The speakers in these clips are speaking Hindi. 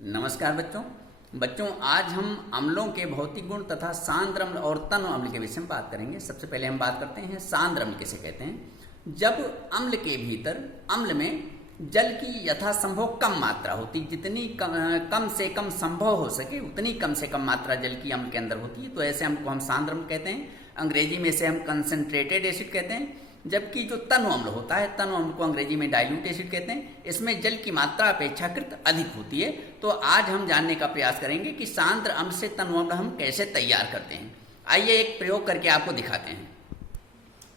नमस्कार बच्चों आज हम अम्लों के भौतिक गुण तथा सांद्र अम्ल और तन्व अम्ल के विषय में बात करेंगे। सबसे पहले हम बात करते हैं सांद्र अम्ल किसे कहते हैं। जब अम्ल के भीतर अम्ल में जल की यथासंभव कम मात्रा होती, जितनी कम से कम संभव हो सके उतनी कम से कम मात्रा जल की अम्ल के अंदर होती है, तो ऐसे अम्ल को हम सांद्र अम्ल कहते हैं। अंग्रेजी में इसे हम कंसंट्रेटेड एसिड कहते हैं। जबकि जो तन्व अम्ल होता है, तन्व अम्ल को अंग्रेजी में डाइल्यूट एसिड कहते हैं, इसमें जल की मात्रा अपेक्षाकृत अधिक होती है। तो आज हम जानने का प्रयास करेंगे कि सांद्र अम्ल से तन्व अम्ल हम कैसे तैयार करते हैं। आइए एक प्रयोग करके आपको दिखाते हैं।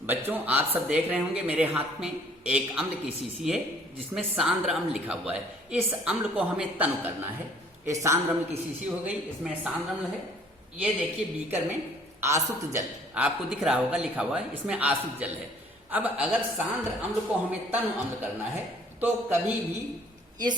बच्चों आप सब देख रहे होंगे मेरे हाथ में एक अम्ल की शीशी है जिसमें सांद्र अम्ल लिखा हुआ है। इस अम्ल को हमें तन्व करना है। ये सांद्र अम्ल की शीशी हो गई, इसमें सांद्र अम्ल है। ये देखिए बीकर में आसुत जल आपको दिख रहा होगा, लिखा हुआ है, इसमें आसुत जल है। अब अगर सांद्र अम्ल को हमें तन्व अम्ल करना है तो कभी भी इस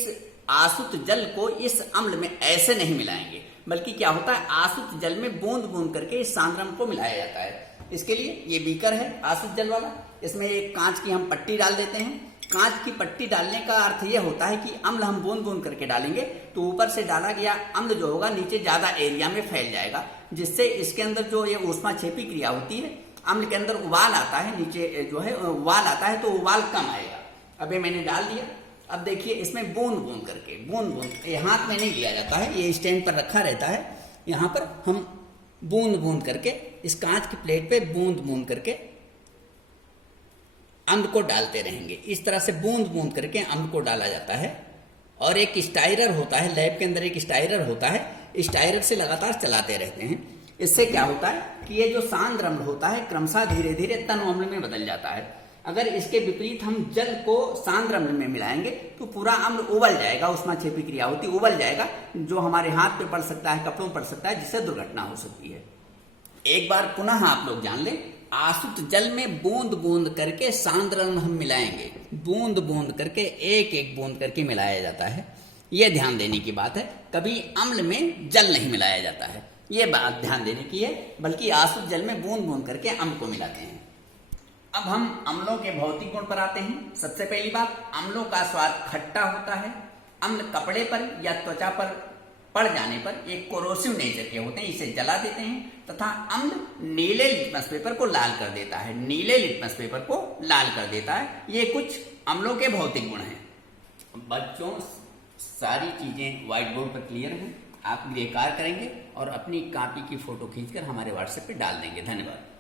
आसुत जल को इस अम्ल में ऐसे नहीं मिलाएंगे, बल्कि क्या होता है आसुत जल में बूंद बूंद करके इस सांद्र अम्ल को मिलाया जाता है। इसके लिए ये बीकर है आसुत जल वाला, इसमें एक कांच की हम पट्टी डाल देते हैं। कांच की पट्टी डालने का अर्थ यह होता है कि अम्ल हम बूंद बूंद करके डालेंगे तो ऊपर से डाला गया अम्ल जो होगा नीचे ज्यादा एरिया में फैल जाएगा, जिससे इसके अंदर जो ये ऊष्माक्षेपी क्रिया होती है, अम्ल के अंदर उबाल आता है, नीचे जो है उबाल आता है तो उबाल कम आएगा। अब ये मैंने डाल दिया। अब देखिए इसमें बूंद बूंद करके, बूंद बूंद, ये हाथ में नहीं लिया जाता है, ये स्टैंड पर रखा रहता है। यहाँ पर हम बूंद बूंद करके इस कांच की प्लेट पे बूंद बूंद करके अम्ल को डालते रहेंगे। इस तरह से बूंद बूंद करके अम्ल को डाला जाता है। और एक स्टायरर होता है, लैब के अंदर एक स्टायरर होता है, स्टायरर से लगातार चलाते रहते हैं। इससे क्या होता है कि ये जो सांद्र अम्ल होता है क्रमशः धीरे धीरे तन्व अम्ल में बदल जाता है। अगर इसके विपरीत हम जल को सांद्र अम्ल में मिलाएंगे तो पूरा अम्ल उबल जाएगा, ऊष्माक्षेपी क्रिया होती उबल जाएगा, जो हमारे हाथ पे पड़ सकता है, कपड़ों पड़ सकता है, जिससे दुर्घटना हो सकती है। एक बार पुनः आप लोग जान लें, आसुत जल में बूंद बूंद करके सांद्र अम्ल हम मिलाएंगे, बूंद बूंद करके एक एक बूंद करके मिलाया जाता है। यह ध्यान देने की बात है, कभी अम्ल में जल नहीं मिलाया जाता है, ये बात ध्यान देने की है, बल्कि आसुत जल में बूंद बूंद करके अम्ल को मिलाते हैं। अब हम अम्लों के भौतिक गुण पर आते हैं। सबसे पहली बात, अम्लों का स्वाद खट्टा होता है। अम्ल कपड़े पर या त्वचा पर पड़ जाने पर एक कोरोसिव नेचर के होते हैं, इसे जला देते हैं। तथा अम्ल नीले लिटमस पेपर को लाल कर देता है, नीले लिटमस पेपर को लाल कर देता है। ये कुछ अम्लों के भौतिक गुण हैं। बच्चों सारी चीजें व्हाइट बोर्ड पर क्लियर हैं। आप गृह कार्य करेंगे और अपनी कॉपी की फोटो खींचकर हमारे व्हाट्सएप पे डाल देंगे। धन्यवाद।